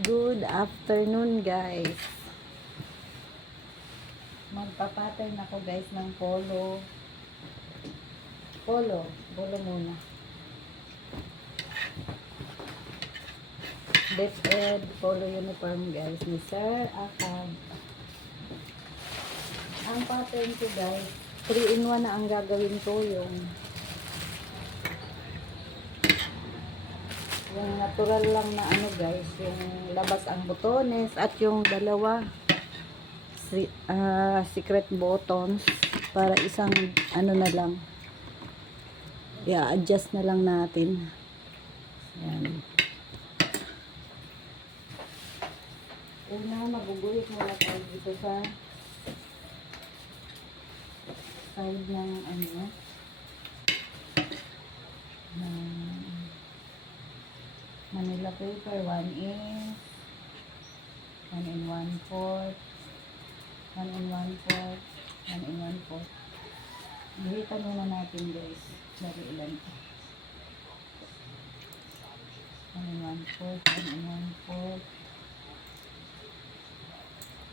Good afternoon, guys. Magpapattern ako, guys, ng polo. Polo muna. DepEd polo uniform, guys, ni Sir Akab. Ang pattern ko, guys, 3-in-1 na ang gagawin ko. Yung natural lang na ano, guys, yung labas ang botones at yung dalawa secret buttons para isang ano na lang, i-adjust na lang natin. Yan. Una, maguguhit muna tayo dito sa side ng ano, ng Manila paper, 1 inch, 1 and 1/4, 1 and 1/4, 1 and 1/4. Guhitan muna natin, guys. Dari ilan ito. 1 and 1/4, 1 and 1/4,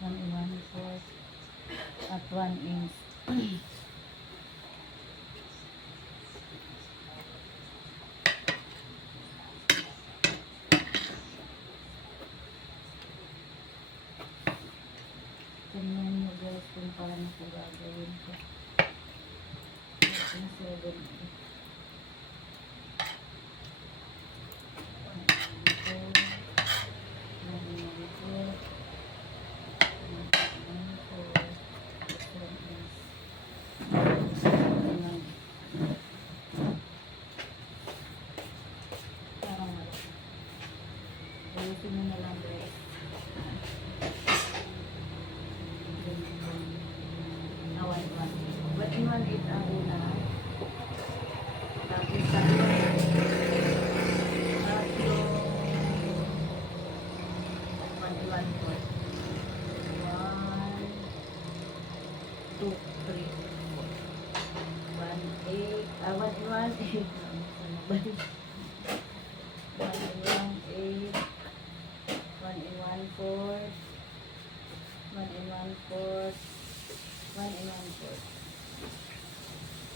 1 and 1/4, at 1 inch. Tingnan nyo, guys, kung paano ko gagawin ko. Ito na 7. Ayusin mo na lang, guys. 1-1-8 ang una. Tapos tatlo. Tatlo. 1-1-4. 1, 2, 3, 4. 1-8. 1-1-8. 1-1-8. 1-1-4. 1-1-4. 1-1-4.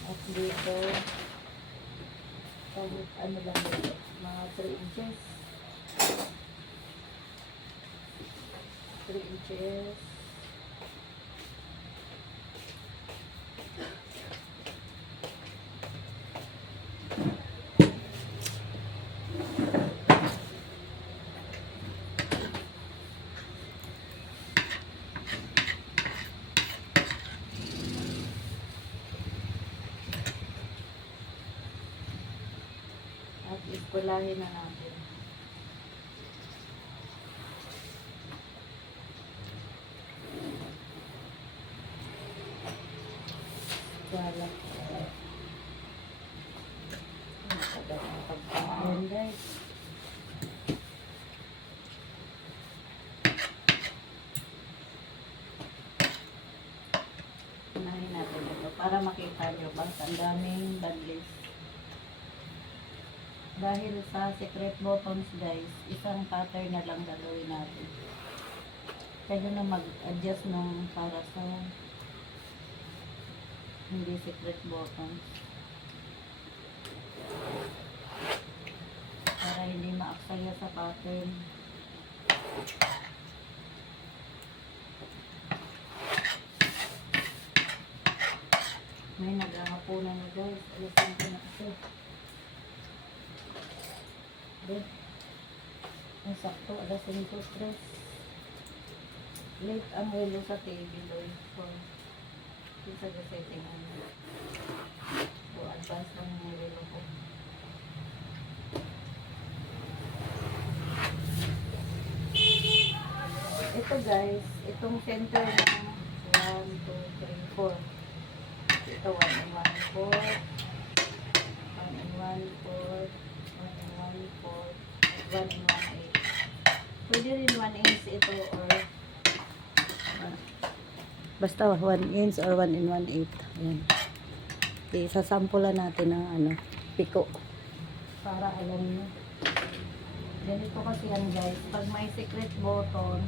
At dito, kahit ano lang dito, mga 3 inches. 3 inches. At iskulahin na natin. Wala. Matagal na pagkain, guys. Unahin natin ito para makita nyo ba ang daming badlis. Dahil sa secret buttons, guys, isang pattern na lang gagawin natin. Pwede na mag-adjust nung para sa hindi secret buttons. Para hindi maaksaya sa pattern. May naghahaponan na, guys. Alisin ko na ito. Ang sakto, alas 5:03. Late ang relo sa table, so isa sa setting ano. So advance lang ang relo ko. Ito, guys, itong center na 1, 2, 3, 4. Ito 1 and 1/4, 1 and 1/4, 1 and 1/4, 1 and 1/8. Pwede rin 1 inch ito or basta 1 inch or 1 and 1/8. Ayan. Isasampulan natin ng ano, piko para alam nyo. Ganito kasi yan guys. Pag may secret button,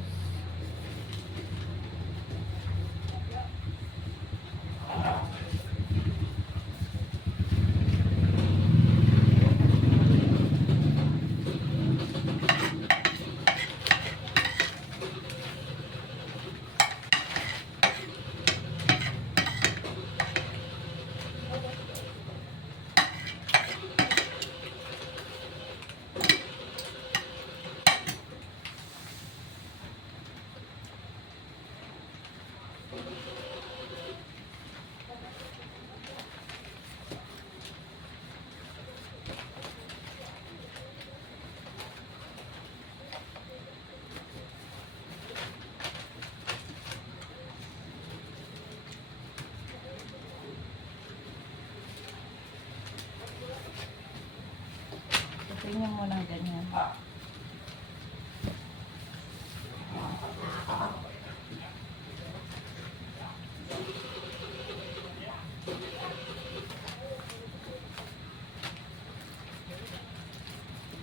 tingnan mo ng ganyan.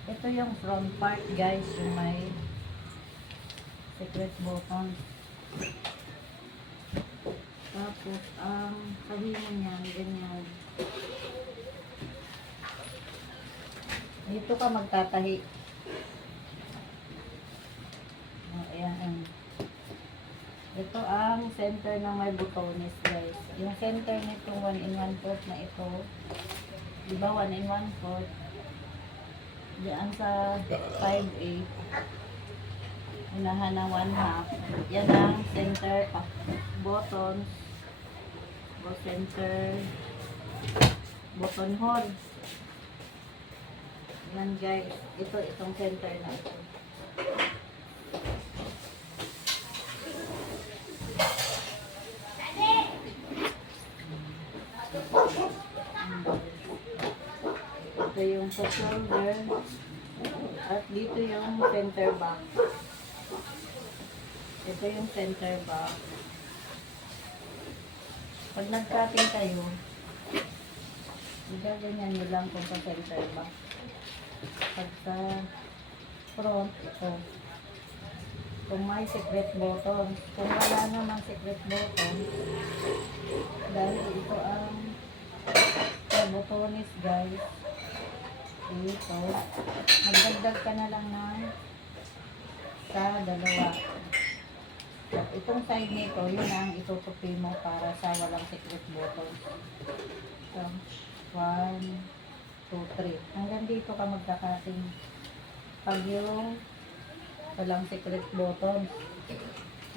Ito yung front part guys, yung may secret button. Tapos, sabihin niyan, ganyan. Dito ka magtatahi. Ayan. Ito ang center ng may butones guys. Yung center nitong 1 1/4 na ito, di ba 1 1/4? Diyan sa 5/8, unahan ng 1/2. Yan ang center buttons o center button hole. Yan guys, itong center na ito. Ito yung sa shoulder at dito yung center back. Ito yung center back. Pag nag-cutting kayo, gaganyan nyo lang kung sa center back. Pag sa front, ito. Kung may secret button. Kung wala naman secret button, dahil ito ang butones guys, ito, magdagdag ka na lang ng sa dalawa. At itong side nito, yun ang itutupi mo para sa walang secret button. So, 1, 2, 3. Hanggang dito ka magkakating. Pag yung walang secret button,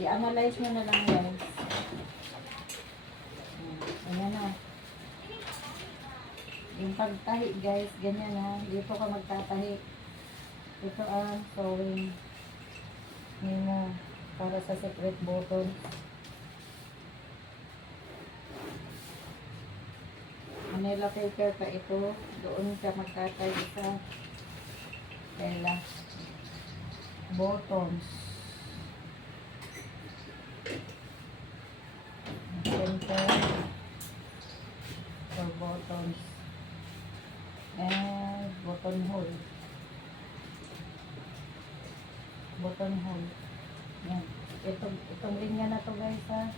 i-analyze mo na lang guys. Ayan na. Yung pagtahi guys, ganyan na. Dito ka magtatahi. Ito ang sewing mo para sa secret button. Manila paper pa ito. Doon ka magtatahi sa tela. Buttons. Center for buttons. And button hole. Button hole. Yan. Itong linya na to guys ha.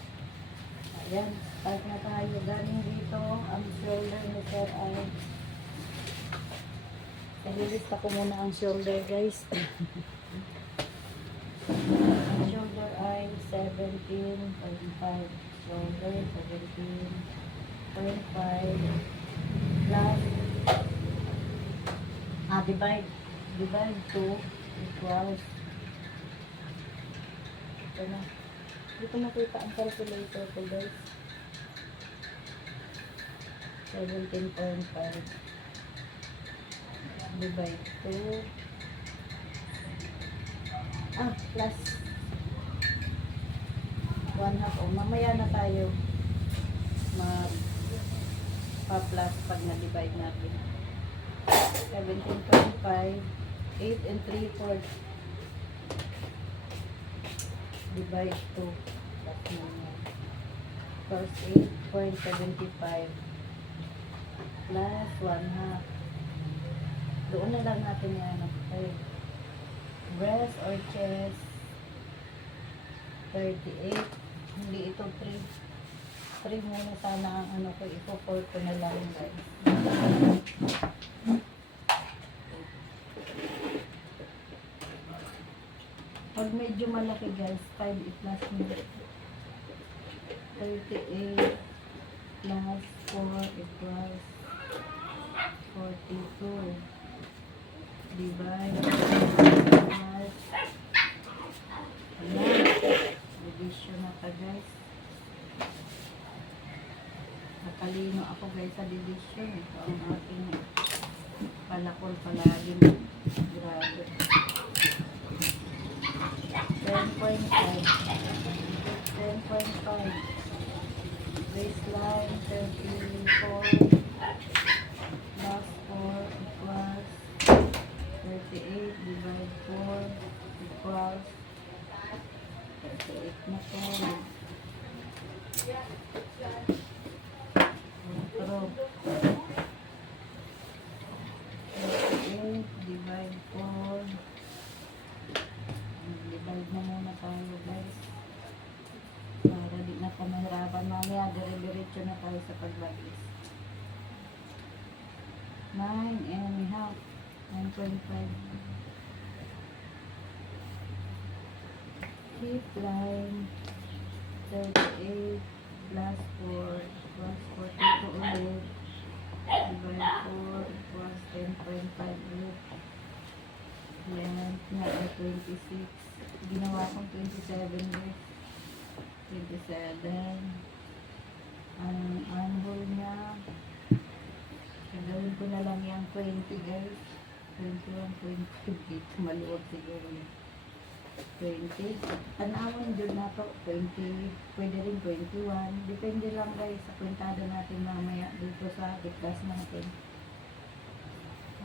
Ayan. Start na tayo. Galing dito. Ang shoulder ni Sir ay nililista ko muna ang shoulder guys. Ang shoulder ay 17.5. Shoulder 17.5 plus divide 2 equals ito na. Dito makita ang calculator ko guys. 17.5 divide 2 plus 1/2. Mamaya na tayo pa-plus pag na-divide natin. 17.5 8 3/4 divide 2 plus 1 plus 8.75 plus 1/2. Doon na lang natin yan. Okay. breast or chest, 38. Hindi ito 3. 3 muna sana ang ano ko, ipo-4 ko na lang guys. Pag medyo malaki guys, 5 plus mo. 38 plus 4 equals 42. Divide plus division na ka guys. Nakalino ako guys sa division. Ito ang aking palakol palagi. Grabe. 10.5. 10.5. Baseline 34 plus 4 equals 38 divide 4 equals 38 na po. Pero 38 divide 4 divide na muna tayo guys para di na pa mahirapan mamaya, dire-diretso na tayo sa pagbagis. 9.5 9.5. Fifth line 38 plus 4 plus 42 ulit divide 4 equals 10.5 ulit. Yan, na 26. Ginawa kong 27 guys. 27. Ang angle niya, gagawin ko na lang yung 20 guys. 21, 20. Dito maluwag siguro yun. 20. Tanawin dyan na to. 20. Pwede rin 21. Depende lang guys sa kwentado natin mamaya dito sa class natin.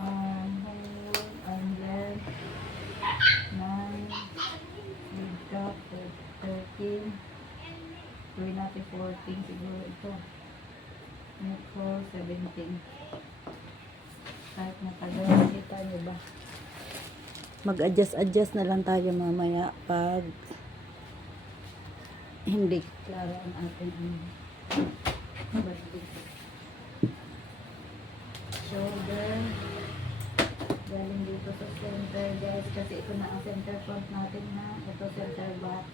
Whole and then 9 with up 13. Gawin natin 14 siguro ito. Next 17. Kahit natagal, kita nyo ba? Mag-adjust na lang tayo mamaya pag hindi klaro ang ating balik. Shoulder. Galing dito sa center guys kasi ito na ang center front natin na. Ito center back.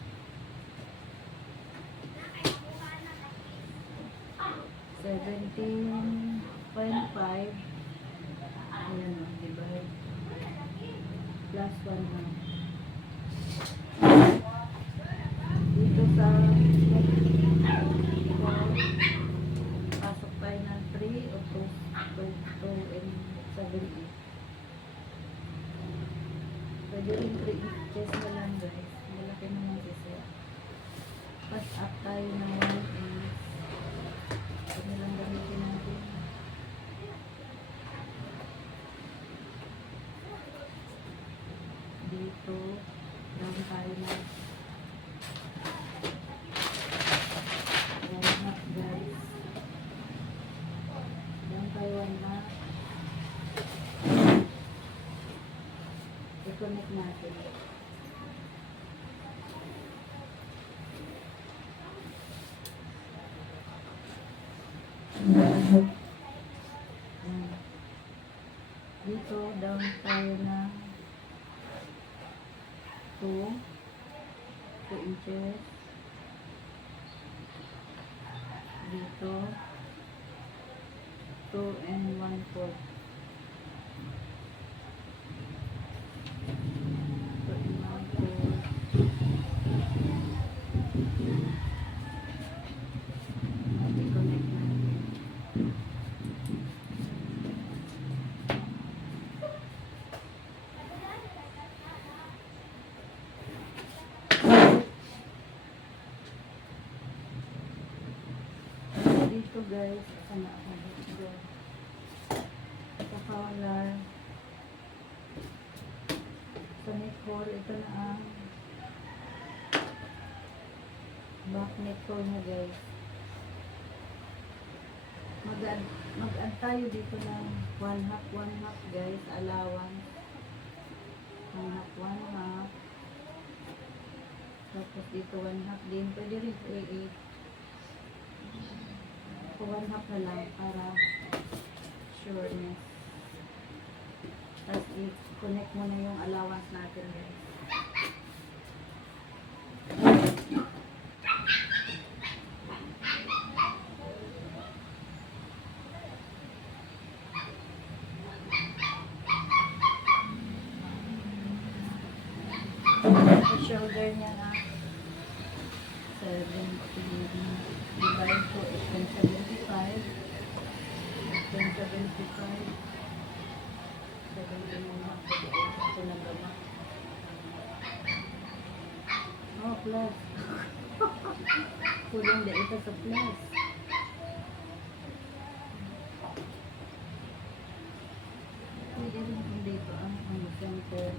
17.5. Ayan o, divide. Plus 1 na. Dito sa pasok tayo ng 3 o 2 and 7 pwede rin 3 inches na lang guys. Malaki naman kasi. Pass up tayo ng 1 inch. Ano lang gamitin natin. Dito, down tayo na 1 half guys. Down tayo 1 half. I-connect natin. Dito, down tayo na 2 inches. Dito, 2 and 1/4. 2 and 1/4. I-connect natin. Dito guys, sana ako dito. Sa collar. Sa neck hole, ito na ang back neck hole na guys. Mag-add tayo dito ng 1/2 guys, allowance. One half, one half. Tapos dito one half din. Pwede rin 3/8. So, one half na lang para sureness. Tapos i-connect mo na yung allowance natin guys. Yung shoulder niya na 17 divide to 8.75 8.75 17 mo na ito na gama plus kulang na ito sa plus pwede rin kung dito ang center.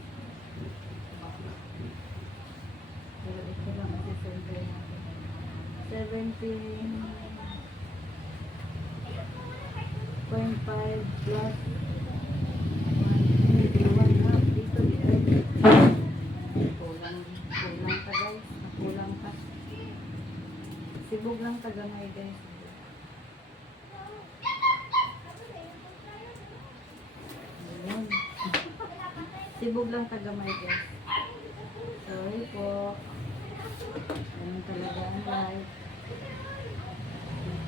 Pero ito lang ang center natin. 17.5 plus 1 half dito kulang pa guys. Kulang pa. Sibog lang tagamay guys. Ayan. Sibog lang tagamay guys. Sorry po. Ganun talaga ang life.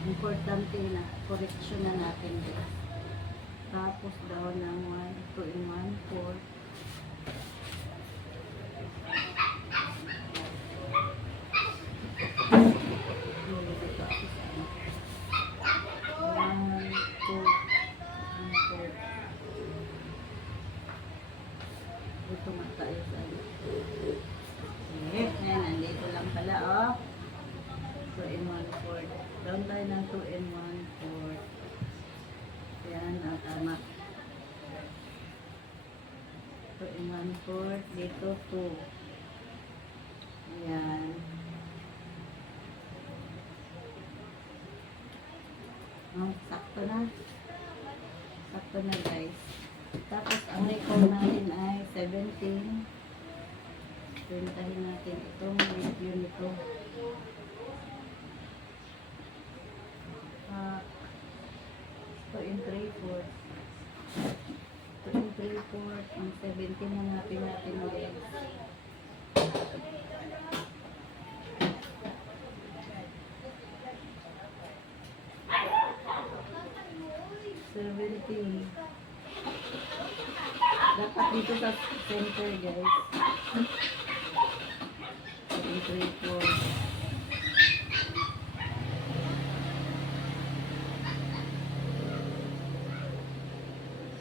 Importante na correction na natin guys. Tapos daw ng 2 in 1/4. Ito matayo sa nandito lang pala, oh. 2 in 1/4. Down tayo ng 2 in 1/4. Yan, tama. 2 in 1/4. Dito, 2. Ayan. Oh, sakto na. Sakto na, guys. Tapos, ang recall natin ay 17. Pintahin natin itong review nito. 2 in 3/4. 2 in 3/4. Ang 17 na natin guys. Dapat dito sa center guys. 2 in 3/4.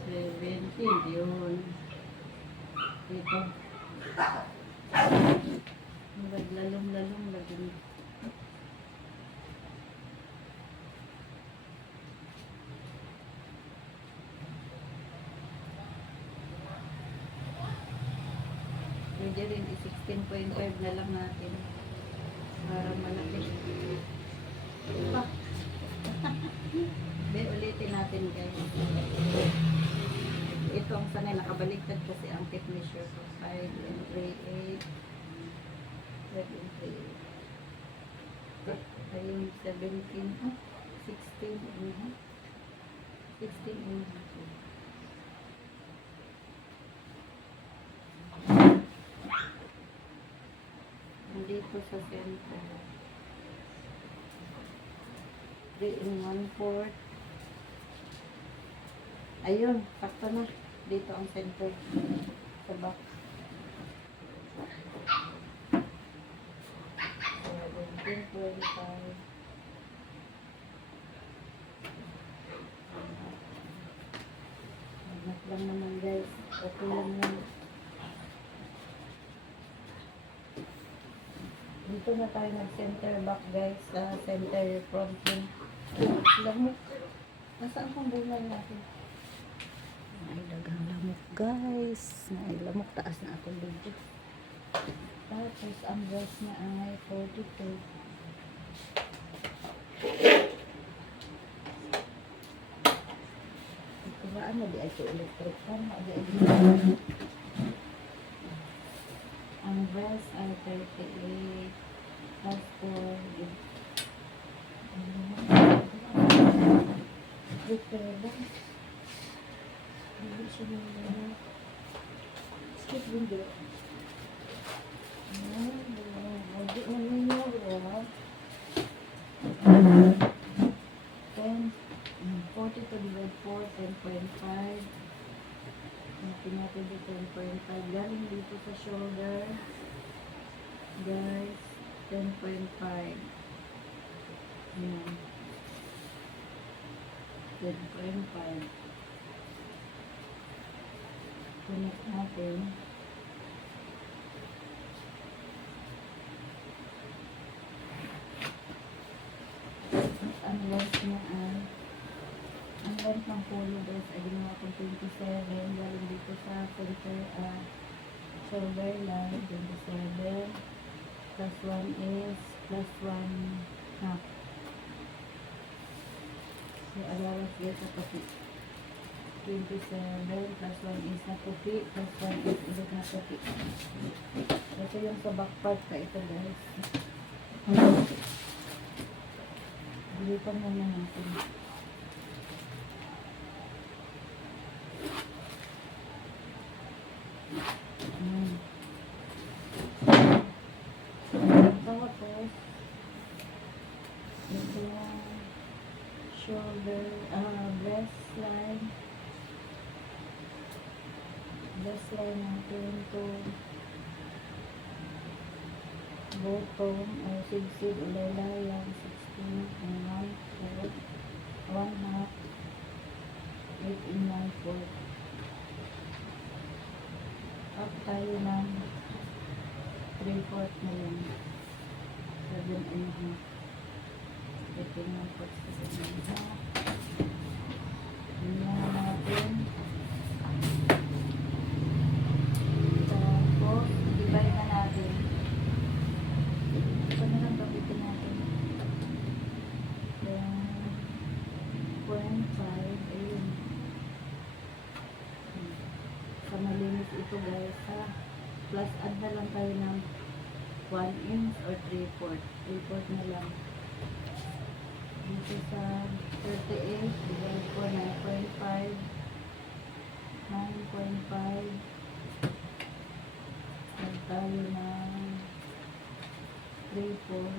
17 yun. Dito. Lalong laging. Pwede rin 16.5 na lang natin. Para malaki. Ulitin natin guys. Ito ang sanay nakabaliktad kasi ang tape measure ko. 5 and 3/8. 5 and 3/8. Ayun, 17. 16 and 16 and dito sa center 3 in 1/4. Ayun, sakto na. Dito ang center sa back. 17.25. Anak lang naman guys. Okay lang yan. Dito na tayo nag-center back guys. Sa center front din. Lamok. Nasaan kong bunay natin? Ay, dagang lamok guys. Ay, lamok taas na akong video. Tapos, ang price niya ay 42. Ito ba? Ano? Di ay ito electric fan. Di ay ito. breast ay 38 plus 4. Hindi siya nila. Skip window. Hindi mo ninyo, bro. 10, 42 divided 4, 10.5. Natin natin dito 10.5. Galing dito sa shoulder. Guys, 10.5. Ayan. 10.5. Connect natin. Ang length niya ay ang length ng polo guys ay ginawa kong 27 galing dito sa center shoulder line 27 plus 1 is plus 1 half. So allowance guys sa puti 27 plus 1 is na puti plus 1 is ulit na puti. Ito yung sa back part na ito guys. Dilipan muna natin. Tapos, ito yung shoulder, breast line. Breast line natin to bottom, sig-sig, ulaylayan, 16 and 1/4, 1/2, 8 and 1/4. Up tayo ng 3/4 na lang. 7 and 1/2. 8 and 1/4, 7 and 1/2. Yun lang natin. Tapos, divide na natin. Ito na lang babitin natin. 10.5. Ayun. Sa malinis ito guys ha. Plus add na lang tayo ng 1 inch or 3/4. 3/4 na lang. Dito sa 38 divide po 9.5. 9.5. Add tayo ng 3/4.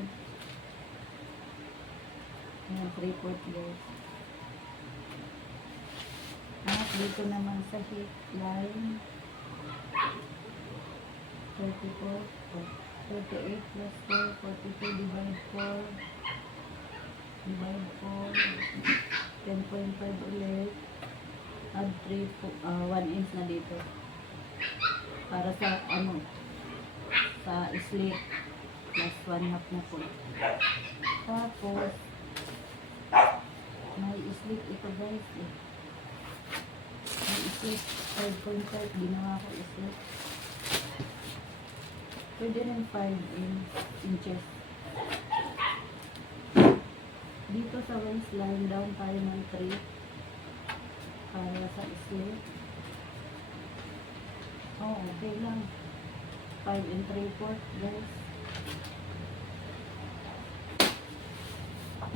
Ayan, 3/4 guys. At dito naman sa hip line 34, 38 plus 4, 42 divide 4 divide 4 10.5 ulit, add 1 inch na dito para sa sa slit plus 1/2 na po. Tapos may slit ito guys may slit 5.5 ginawa ko slit. Pwede rin 5 inches. Dito sa waistline, down tayo ng 3 para sa slit. Okay lang. 5 and 3/4 guys.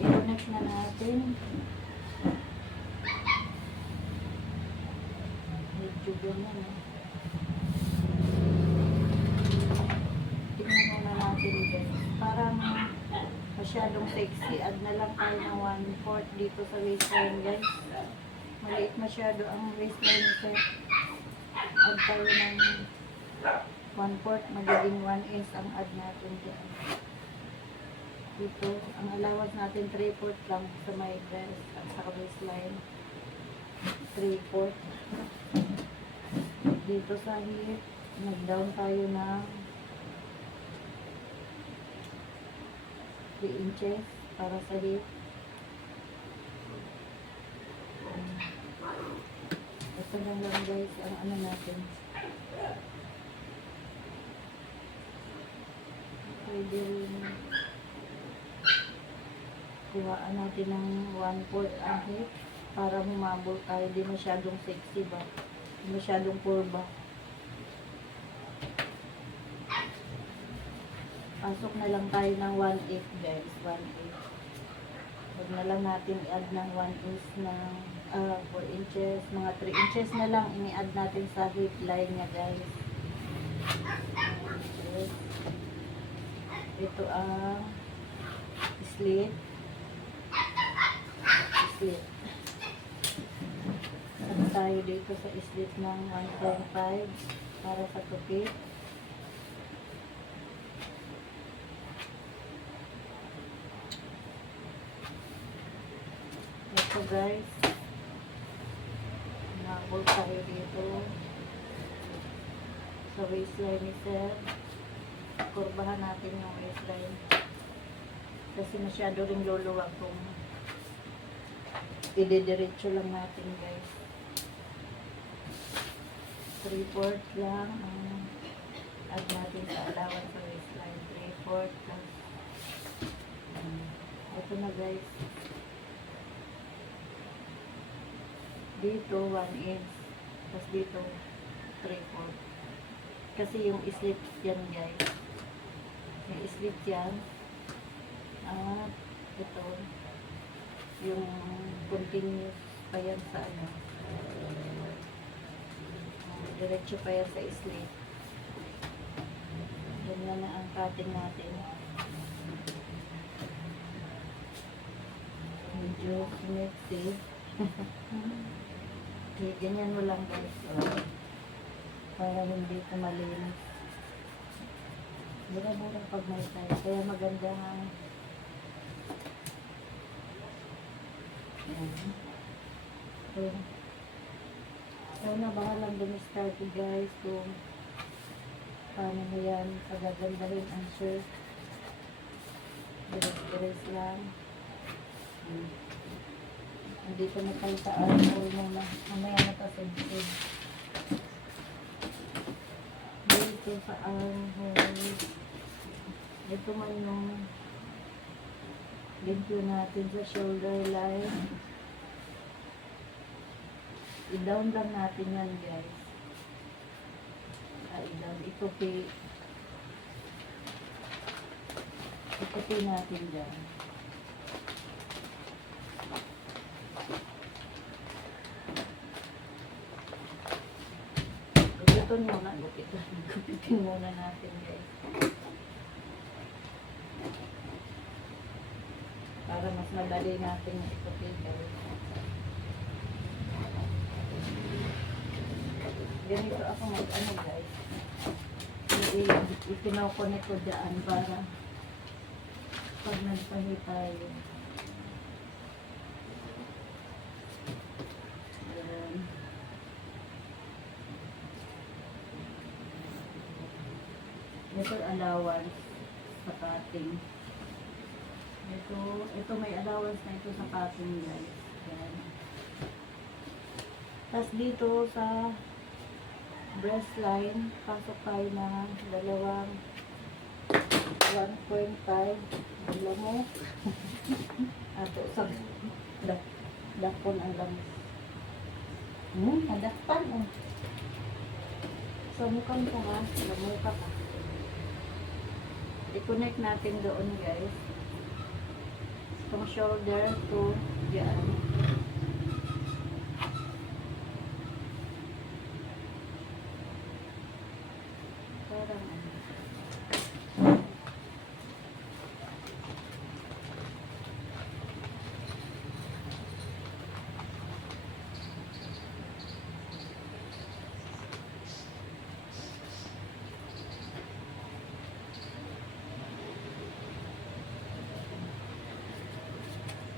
I-connect na natin. Medyo ganyan tingnan muna natin guys. Parang masyadong sexy. Add na lang tayo ng 1/4 dito sa waistline guys. Maliit masyado ang waistline nito. Add tayo ng 1/4. Magiging 1 inch ang add natin dyan. Dito, ang allowance natin 3/4 lang sa may breast at sa waistline. 3/4. Dito sa hip, nag-down tayo ng 3 inches para sa hip. Ito na lang guys ang ano natin. Pwede rin kuhaan natin ng 1/4 ang hip para humabol tayo. Di masyadong sexy ba? Di masyadong kurba. Pasok na lang tayo ng 1/8 guys. 1/8. Huwag na lang natin i-add ng 1/8 ng 4 inches. Mga 3 inches na lang ini-add natin sa hip line niya guys. Inches. Ito ang slit. Slit. At tayo dito sa slit ng 1.5 para sa tupi. Ito guys, nakabol tayo dito sa waistline ni sir. Kurbahan natin yung waistline kasi masyado rin luluwag kung idediretso lang natin guys. 3/4 lang ang add natin sa allowance sa waistline. 3/4 plus ito na guys. Dito 1 inch, tapos dito 3/4. Kasi yung slit yan guys, yung slit yan, at ito yung continuous pa yan sa ano, diretso pa yan sa slit. Ganyan na ang cutting natin. Medyo messy. Okay, ganyan mo lang guys. Para hindi ko malinis. Mura-mura pag may tayo. Kaya maganda nga. So, sana bahalang dumistart guys kung paano mo yan pagagandahin ang shirt. Diretso lang. Dito na tayo sa armhole muna. Mamaya na ito sensitive. Dito sa armhole. Ito man yung limpyo natin sa shoulder line. I-down lang natin yan guys. I-down. Itupi. Itupi natin dyan. Gupitin muna. Gupitin muna natin guys. Para mas madali natin itupi guys. Ganito ako mag-ano guys. Ipinaw-connect ko dyan para pag nagpahi tayo. Ito allowance sa cutting. Ito may allowance na ito sa cutting guys. Yan. Tapos dito sa breast line, pasok tayo ng dalawang 1.5 lamok. Ato sa dakon ang lamok. Nadakpan oh. So mukhang ko ha, lamuka pa. I-connect natin doon guys. From shoulder to diyan. Parang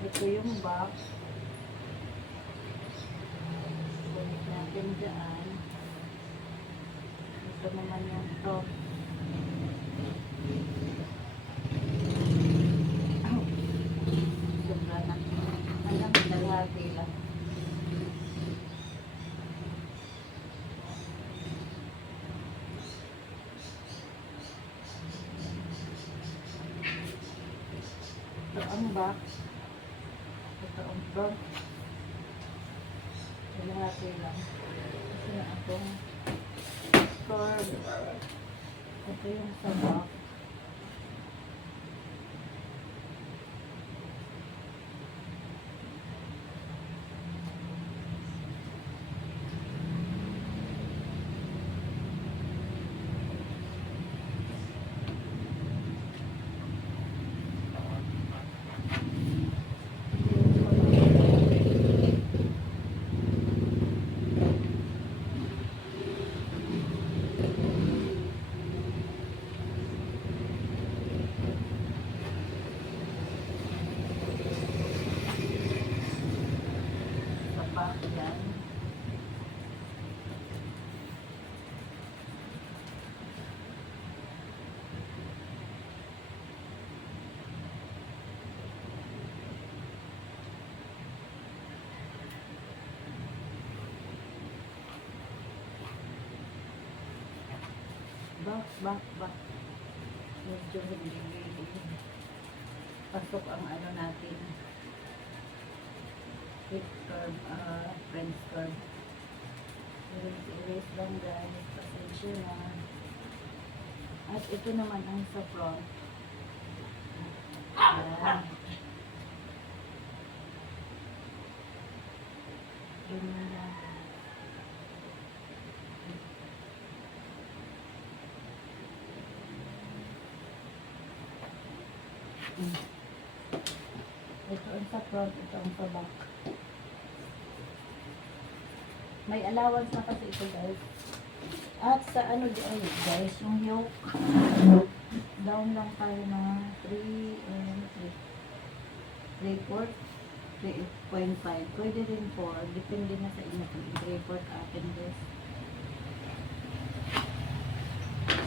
ito yung box. Connect natin dyan. Ito naman yung top. Sobra na. Alam, dalhati lang. Ito ang box. Ito ang front. Dalhati lang. Kasi na akong curve. Ito yung sa box. back. Medyo hindi. Pasok ang ano natin. Hip curve, French curve. Erase lang guys. Pasensya na. At ito naman ang sa front. Ayan. Ganyan lang. Ito ang sa front, ito ang sa back. May allowance na kasi ito guys. At sa ano guys, yung yoke, down lang tayo na 3/4, 3.5. Pwede rin 4, depende na sa inyo kung 3/4 atin guys.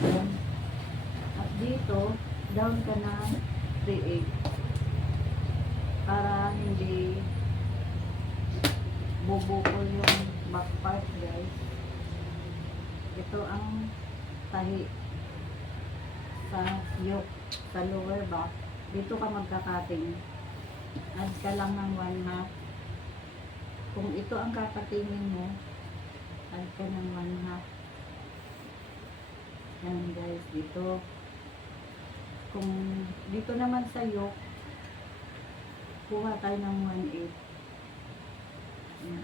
Ayan. At dito, down ka na 3/8 para hindi bubukol yung back part guys. Ito ang tahi sa yoke, sa lower back. Dito ka magkakating. Add ka lang ng 1/2. Kung ito ang kakatingin mo, add ka ng 1/2. Yan guys, dito. Kung dito naman sa yoke, kuha tayo ng 1/8. Yan.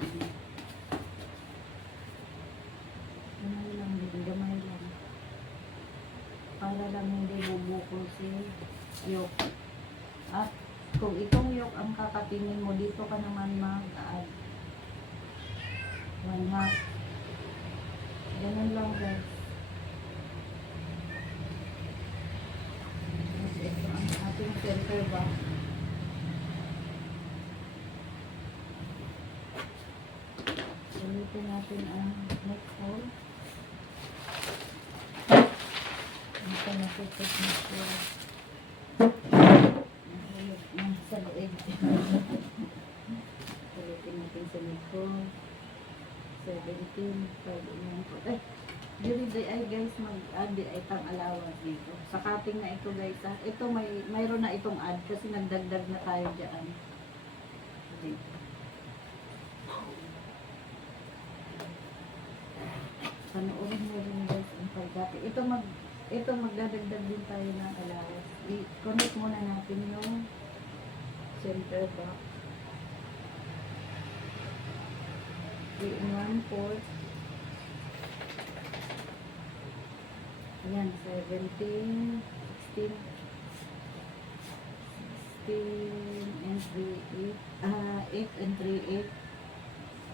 Gamay lang. Para lang hindi bubukol si yoke. At kung itong yoke ang kakatingin mo, dito ka naman mag-add 1/2. Ganun lang guys. Ito ang ating center back. Ulitin natin ang neck hole. Ito na tutok na siya. Sa leeg. Ulitin natin sa likod. 17. Ay, during the ay guys, mag-add ay pang allowance dito. Sa cutting na ito guys ha. Ito mayroon na itong add kasi nagdagdag na tayo dyan. Dito. Panoorin mo rin guys ang pagkati. Ito magdadagdag din tayo ng allowance. I-connect muna natin yung center back. 3/4. Ayan, 17, 16, 16 and 3/8. 8 and 3/8.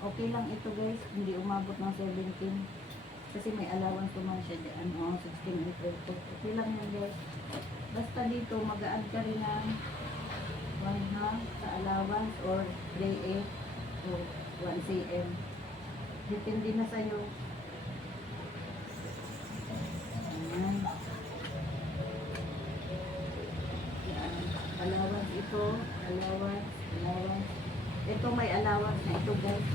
Okay lang ito guys, hindi umabot ng 17. Kasi may allowance naman siya dyan. 16 and 3/4. Okay lang yan guys. Basta dito, mag-a-add ka rin ng 1/2 sa allowance or 3/8 o 1 cm. Depende na sa'yo. Ayan. Yan. Allowance ito. Allowance. Ito may allowance na ito guys.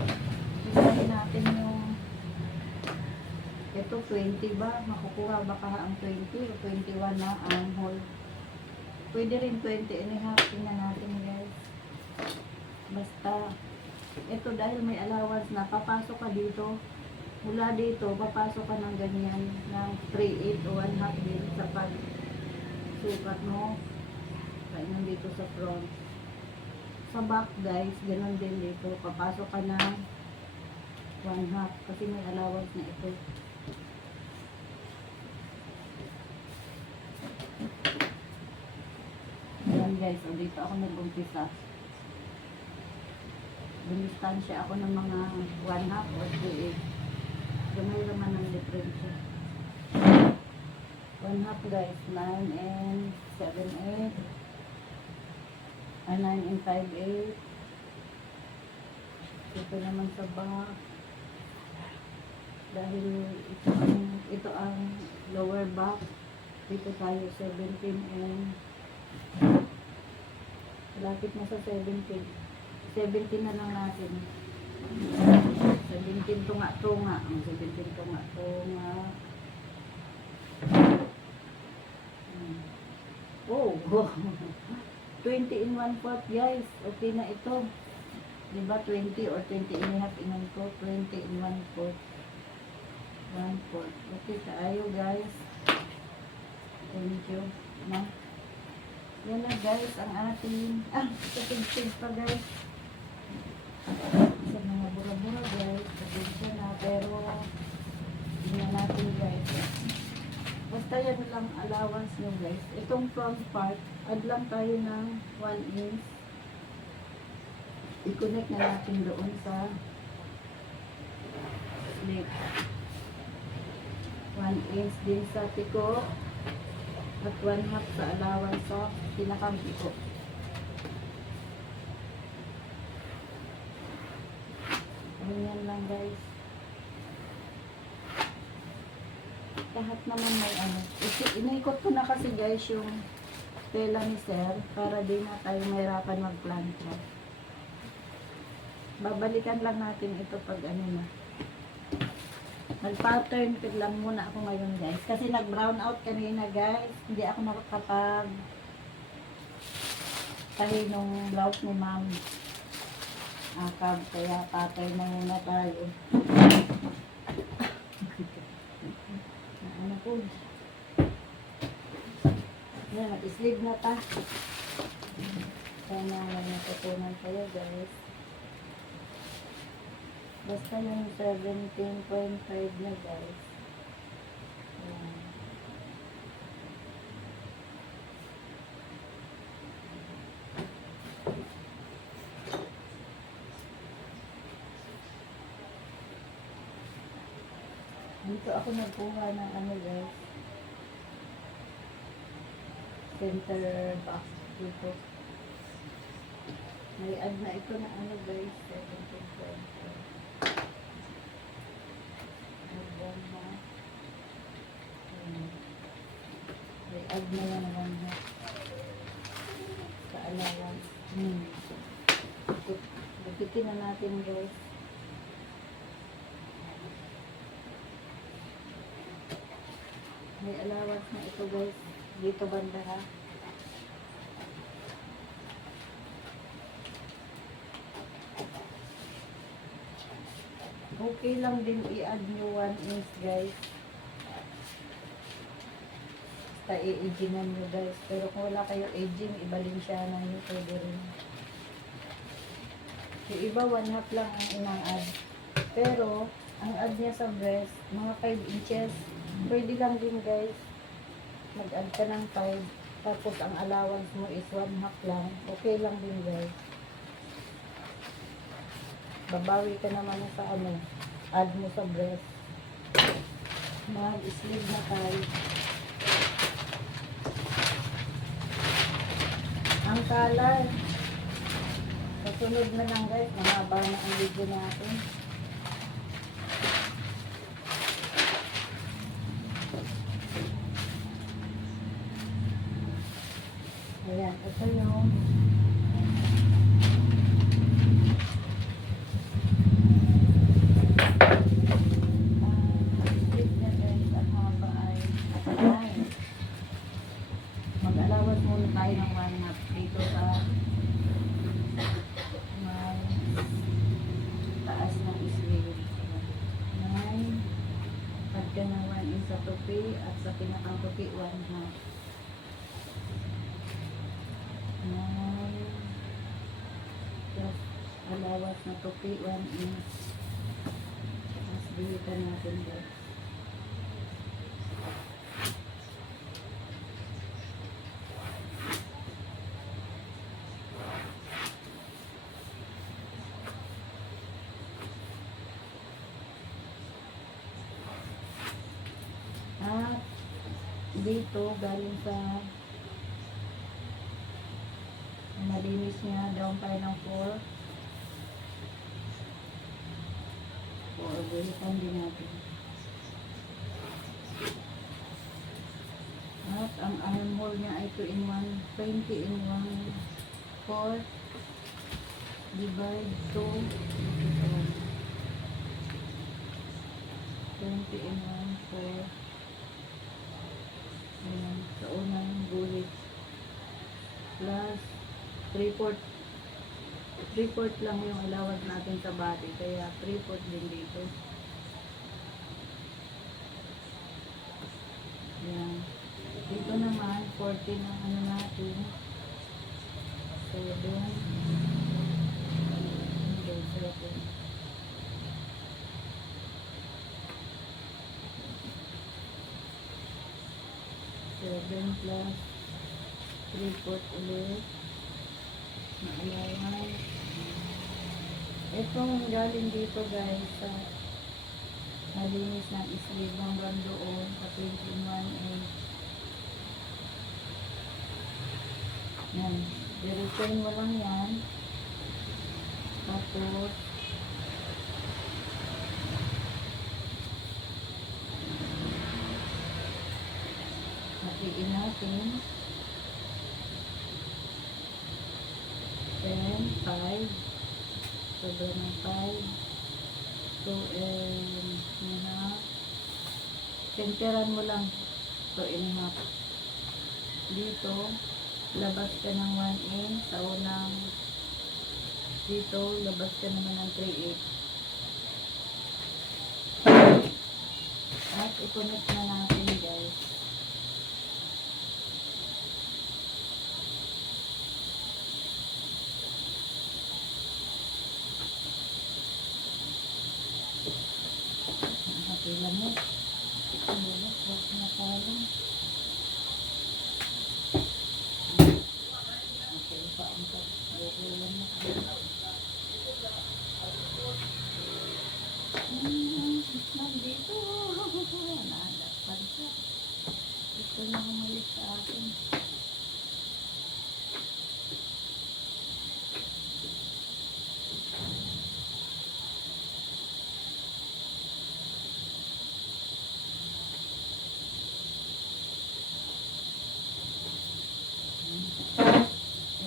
Isahin natin yung ito 20 ba? Makukuha baka ang 20 o 21 na ang hole. Pwede rin 20.5. Tingnan natin guys. Basta ito dahil may allowance na, papasok ka dito. Mula dito, papasok ka ng ganyan ng 3/8 o 1/2 din sa pag-sukat mo. Kaya nandito sa front. Sa back guys, ganun din dito. Papasok ka ng 1/2 kasi may allowance na ito. Ayan guys, so dito ako nag-umpisa. Dumistansya ako ng mga 1/2 or 3/8. Gamay naman ang diferensya. 1/2 guys, 9 and 7/8. 9 and 5/8. Ito naman sa back. Dahil ito ang lower back. Dito tayo 17 and lapit na sa 17. 17 na lang natin. 17 tunga. Ang 17 tunga. Oh, 20 in 1/4 guys. Okay na ito. Diba 20 or 20 and a half inon ko? 20 in 1/4. 1/4. Okay kaayo guys. Thank you. Na. Yan na guys ang ating kapig-pig pa guys. Sa mga bura-bura guys. Kapig na pero hindi na natin guys. Basta yan lang allowance nyo guys. Itong front part, add lang tayo ng 1 inch. I-connect na natin doon sa slip. 1 inch din sa piko at 1/2 sa allowance sa pinakang piko. Ganyan lang guys. Lahat naman may ano. Inaikot ko na kasi guys yung tela ni sir para di na tayo mahirapan magplanta. Babalikan lang natin ito pag ano na. Nag-pattern lang muna ako ngayon guys. Kasi nag-brown out kanina guys. Hindi ako nakakapag tahi nung blouse ni ma'am. Akab, kaya pattern na muna tayo. Ano po? Yan, mag-sleeve na ta. Sana may natutunan kayo guys. Basta yung 17.5 na guys. Yan. Dito ako nagkuha ng ano guys. Center box dito. May add na ito na ano guys. 17.5. May add na yan naman na sa allowance. Bukitin na natin guys. May allowance na ito guys. Dito banda ha. Okay lang din i-add nyo 1 inch guys. Basta i-agingan nyo guys. Pero kung wala kayo aging, ibalin siya na nyo. Pwede rin. Yung iba 1/2 lang ang inang-add. Pero, ang add niya sa breast, mga 5 inches. Pwede lang din guys. Mag-add ka ng 5. Tapos ang allowance mo is 1/2 lang. Okay lang din guys. Babawi ka naman sa ano, add mo sa breast. Mag-sleeve na tayo. Ang color. Kasunod na lang guys. Mahaba na ang video natin. Ayan, ito yung slip na guys. Ang haba ay mag-allowance muna tayo ng 1/2 dito sa may taas ng sleeve. 9. Pag ka ng 1 inch sa tupi at sa pinakang tupi 1/2. 9 plus allowance na tupi 1 inch. Mas bilitan natin guys. At dito galing sa malinis niya, down tayo ng 4. O, bulitan din natin. At ang armhole niya ay 2 in 1, 20 in 1/4 divide 2 20 in 1/4. Ayan, sa unang gulit. 3/4. 3/4 lang yung allowance natin sa body. Kaya 3/4 din dito. Yan. Dito naman, 40 ng ano natin. 7. Okay, 7. 7 plus 3/4 ulit. Na allowance. Itong galing dito guys sa malinis ng sleeve ng brand doon sa 21A. Yan. I-return mo lang yan. Tapos hatiin natin. 10, 5. Sobrang ng 5. 2 and a half. Senteran mo lang. 2 and a half. Dito, labas ka ng 1A. Sa unang dito, labas ka naman ng 3/8. At i-connect na natin guys. Nakapila mo. Huwag na talang. Okay, paano ka? Huwag na talang. Nandito. Nadapan siya. Gusto niya humalik sa akin.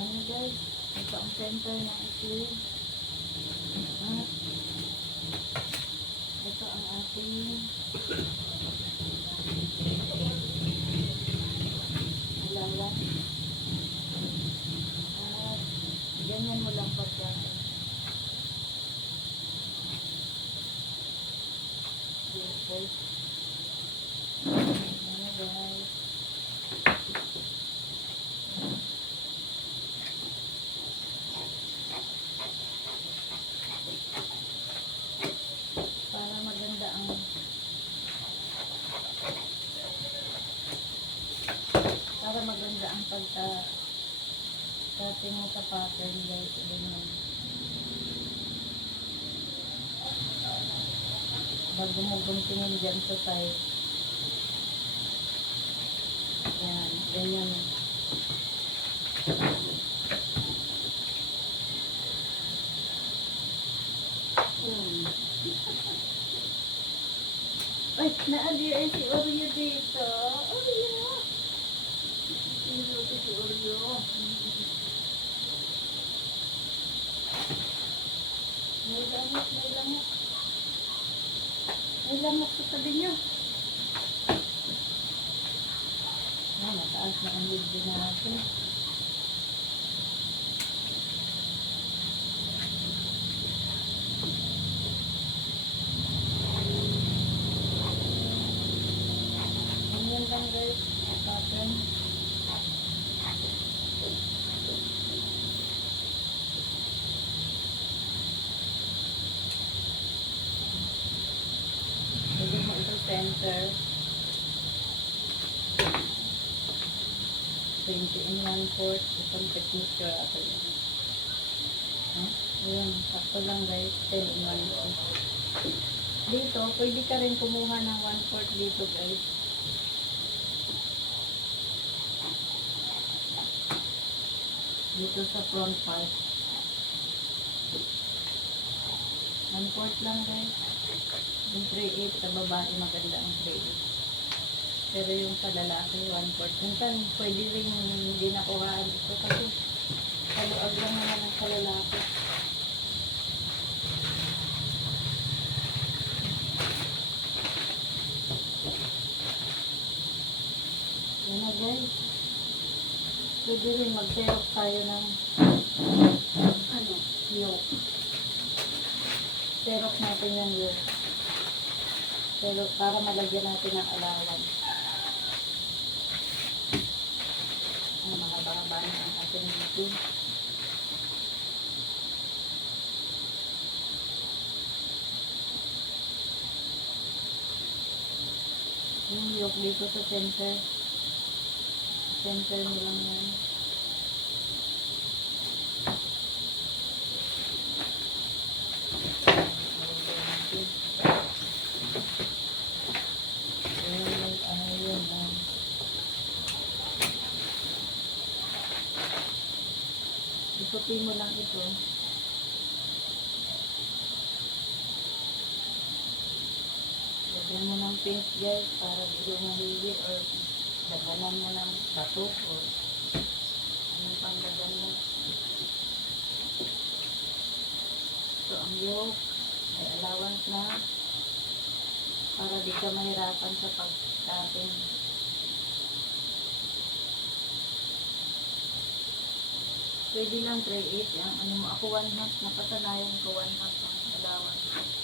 Yan guys. Ito ang center ng sleeve. At ito ang ating allowance. At ganyan mo lang pagka. Okay. Ayan guys. Para maganda ang pagka-cutting mo sa pattern guys. Ganyan. Bago mo guntingin dyan sa side. Yan. Ganyan. Ay, na-adhere si Oreo dito. Oreo. Si Oreo. May lamok, may lamok. May lamok sa tabi niyo. Ay, mataas na ang lid din natin. Ganyan lang guys, ang pattern. Pwede mo ito center. 20 and 1/4. Itong technique ato yun. Ayan, sakto lang guys. 10 and 1/4. Dito, pwede ka rin kumuha ng 1/4 dito guys. Dito sa front part. 1/4 lang guys. Yung 3/8 sa babae maganda ang 3/8. Pero yung sa lalaki 1/4. Minsan pwede rin hindi nakuhaan ito kasi kaluag lang naman ang sa lalaki. Yan na guys. Pwede rin mag-serok tayo ng ano, yolk. Serok natin yung yolk. Pero para malagyan natin ng alawan. Ang mahaba-haba na ang ating dito. Yung yolk dito sa center. Center mo lang yan. Ikutin mo lang ito. Lagyan mo ng paint guys para di mahili or daganan mo ng bato o anong pang dagan mo. Ito ang yolk. May allowance na para di ka mahirapan sa pagkatin. Pwede lang 3/8 ang ano mo. Ako 1/2. Napasanayan ko 1/2 ang allowance.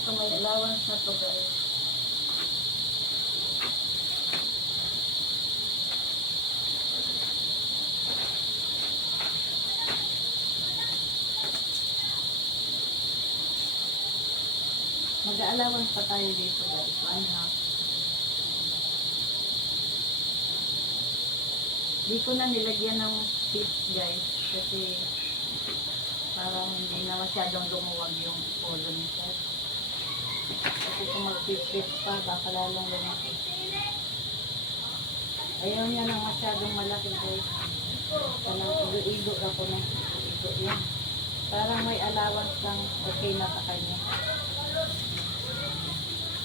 So may allowance na to guys. Mag-allowance pa tayo dito guys. 1/2. Di ko na nilagyan ng tips guys. Kasi parang hindi na masyadong lumuwag yung polo nito. Kasi kung mag-fit pa, baka lalong lumaki. Ayaw niya nang masyadong malaki guys. Parang igo-igo ako na. Igo yan. Parang may allowance lang okay na sa kanya.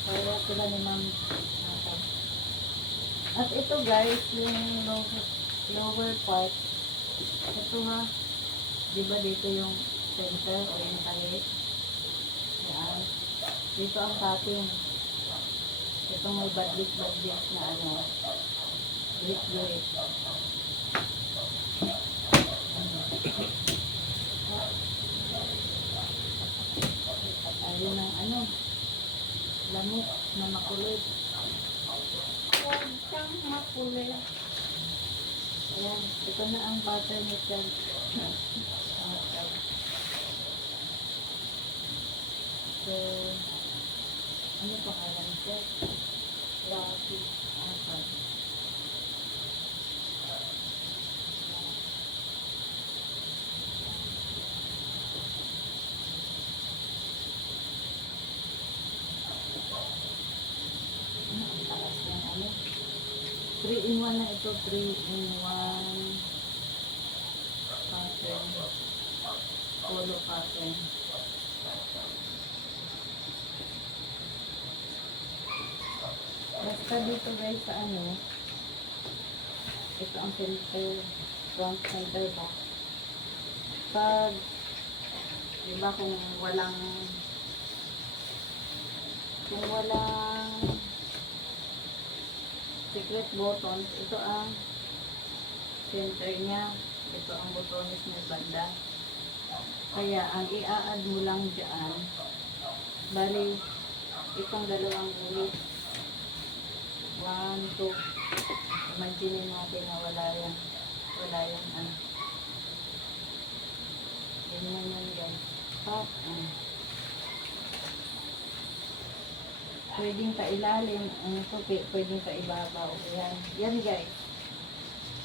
Kaya sila ni ma'am. At ito guys, yung lower part. Ito ha. Diba dito yung center o yung talit? Yan. Dito ang cutting. Ito may badlik-badlik na ano. Grit-grit. Tayo ng ano. Lamok na makulit. Huwag siyang makulit. Ayan. Ito na ang pattern nito. Okay. So, ano pangalan siya? Lucky. Okay. Ang taas ng ano? 3-in-1 na ito. 3-in-1 pattern. Polo pattern. Basta dito guys sa ano, ito ang center, front center ba? Pag, diba kung walang secret buttons, ito ang center niya, ito ang butones ng banda. Kaya ang i-add mo lang dyan, bali, itong dalawang ulit. 1, 2. Imagine natin na wala yan ano. Ganyan yan guys. Pop. Pwedeng sa ilalim. Pwedeng sa ibabaw. Yan. Yan guys.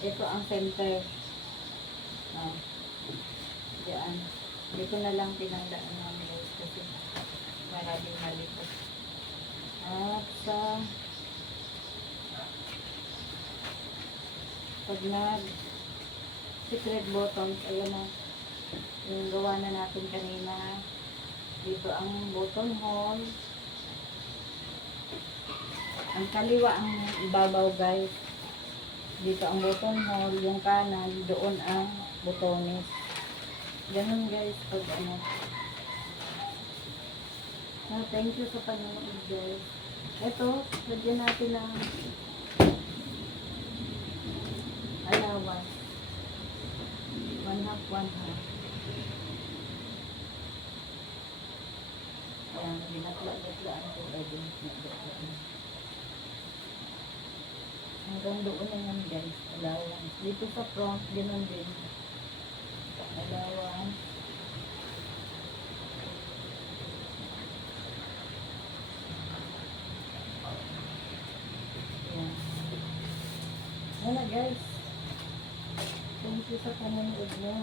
Ito ang center. Diyan. Dito na lang pinandaan namin guys. Kasi maraming malito. At sa pag nag secret buttons, ayan na yung gawa na natin kanina. Dito ang button hole. Ang kaliwa ang ibabaw guys. Dito ang button hole, yung kanan, doon ang butones. Ganun guys, pag ano. Thank you sa panonood guys. Ito, lagyan natin ng allowance. 1/2, 1/2. Ayan, binatla-gatlaan ko. Hanggang doon na yan guys, allowance. Dito sa front, ganoon din. Allowance. Ayan. Wala guys. Thank you sa panonood nyo.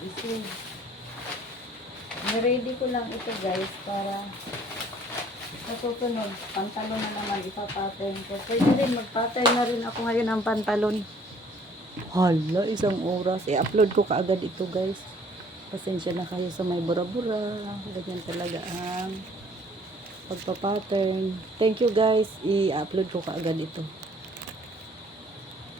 Ito. Ready ko lang ito guys para sa susunod, pantalon na naman ipapattern ko. Pwede rin mag-pattern na rin ako ngayon ng pantalon. Hala, isang oras. I-upload ko kaagad ito guys. Pasensya na kayo sa may bura-bura. Ganyan talaga ang pagpapattern. Thank you guys. I-upload ko kaagad ito.